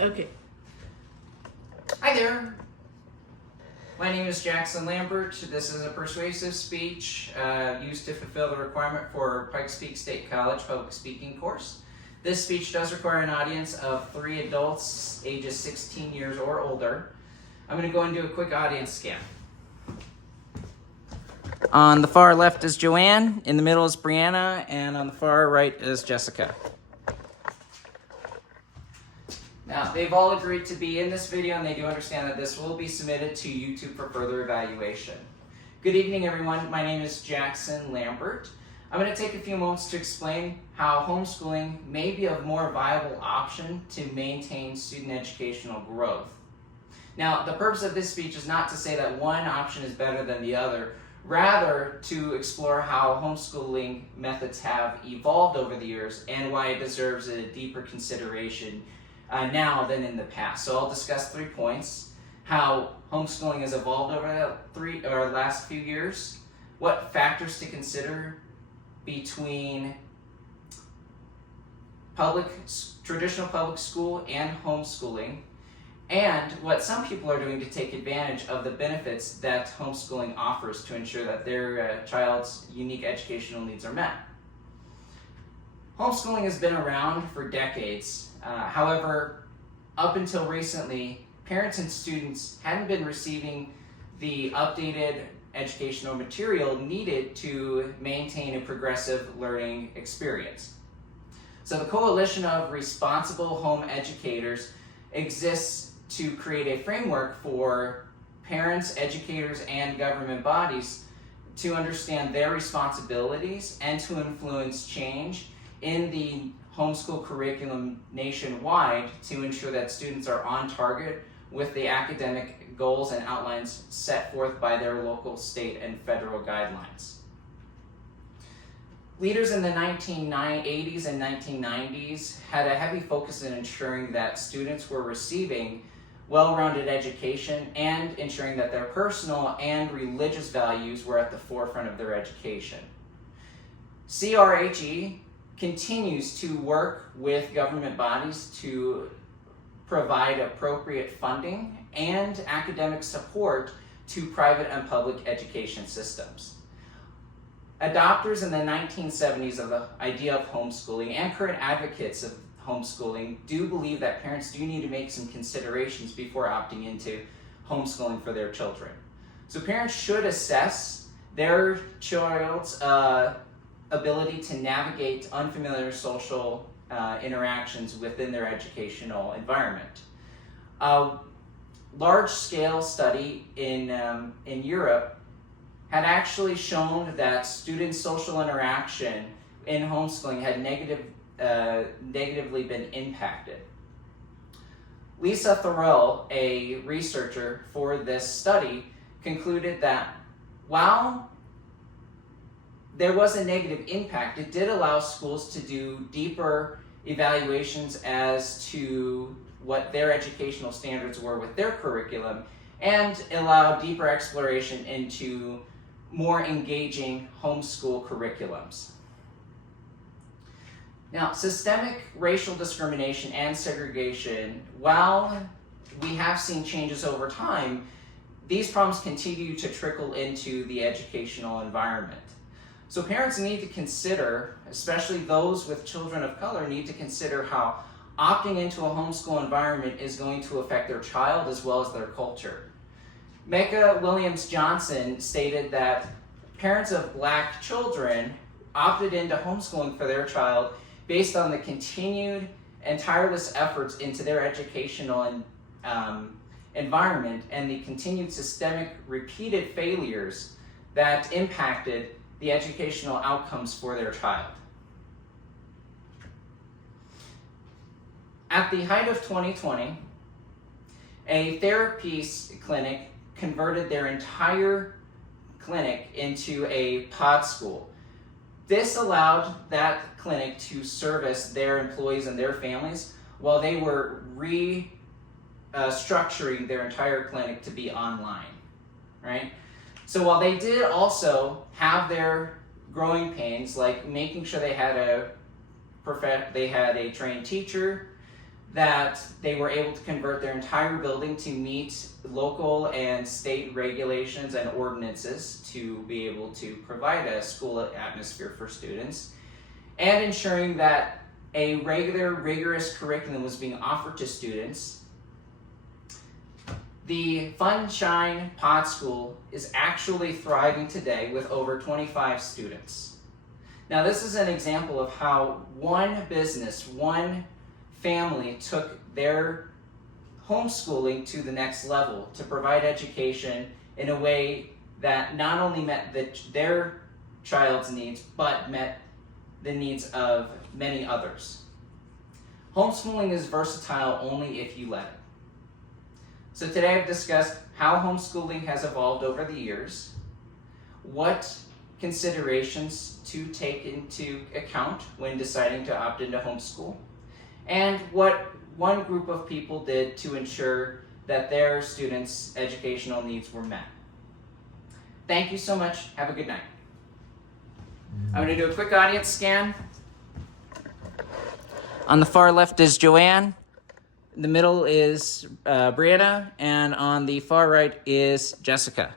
Okay. Hi there. My name is Jackson Lambert. This is a persuasive speech used to fulfill the requirement for Pikes State College public speaking course. This speech does require an audience of 3 adults ages 16 years or older. I'm going to go and do a quick audience scan. On the far left is Joanne, in the middle is Brianna, and on the far right is Jessica. Now, they've all agreed to be in this video, and they do understand that this will be submitted to YouTube for further evaluation. Good evening, everyone. My name is Jackson Lambert. I'm going to take a few moments to explain how homeschooling may be a more viable option to maintain student educational growth. Now, the purpose of this speech is not to say that one option is better than the other, rather to explore how homeschooling methods have evolved over the years and why it deserves a deeper consideration now than in the past. So I'll discuss 3 points: how homeschooling has evolved over the last few years, what factors to consider between traditional public school and homeschooling, and what some people are doing to take advantage of the benefits that homeschooling offers to ensure that their child's unique educational needs are met. Homeschooling has been around for decades. However, up until recently, parents and students hadn't been receiving the updated educational material needed to maintain a progressive learning experience. So the Coalition of Responsible Home Educators exists to create a framework for parents, educators, and government bodies to understand their responsibilities and to influence change in the homeschool curriculum nationwide to ensure that students are on target with the academic goals and outlines set forth by their local, state, and federal guidelines. Leaders in the 1980s and 1990s had a heavy focus in ensuring that students were receiving well-rounded education and ensuring that their personal and religious values were at the forefront of their education. CRHE continues to work with government bodies to provide appropriate funding and academic support to private and public education systems. Adopters in the 1970s of the idea of homeschooling and current advocates of homeschooling do believe that parents do need to make some considerations before opting into homeschooling for their children. So parents should assess their child's ability to navigate unfamiliar social interactions within their educational environment. A large-scale study in Europe had actually shown that students' social interaction in homeschooling had negatively been impacted. Lisa Thorell, a researcher for this study, concluded that while there was a negative impact, it did allow schools to do deeper evaluations as to what their educational standards were with their curriculum and allow deeper exploration into more engaging homeschool curriculums. Now, systemic racial discrimination and segregation, while we have seen changes over time, these problems continue to trickle into the educational environment. So parents need to consider, especially those with children of color, need to consider how opting into a homeschool environment is going to affect their child as well as their culture. Mecca Williams-Johnson stated that parents of Black children opted into homeschooling for their child based on the continued and tireless efforts into their educational environment and the continued systemic repeated failures that impacted the educational outcomes for their child. At the height of 2020, a therapy clinic converted their entire clinic into a pod school. This allowed that clinic to service their employees and their families while they were restructuring their entire clinic to be online, right? So while they did also have their growing pains, like making sure they had a trained teacher, that they were able to convert their entire building to meet local and state regulations and ordinances to be able to provide a school atmosphere for students, and ensuring that a regular, rigorous curriculum was being offered to students. The Funshine Pod School is actually thriving today with over 25 students. Now, this is an example of how one business, one family took their homeschooling to the next level to provide education in a way that not only met their child's needs, but met the needs of many others. Homeschooling is versatile only if you let it. So today I've discussed how homeschooling has evolved over the years, what considerations to take into account when deciding to opt into homeschool, and what one group of people did to ensure that their students' educational needs were met. Thank you so much. Have a good night. I'm going to do a quick audience scan. On the far left is Joanne, in the middle is Brianna, and on the far right is Jessica.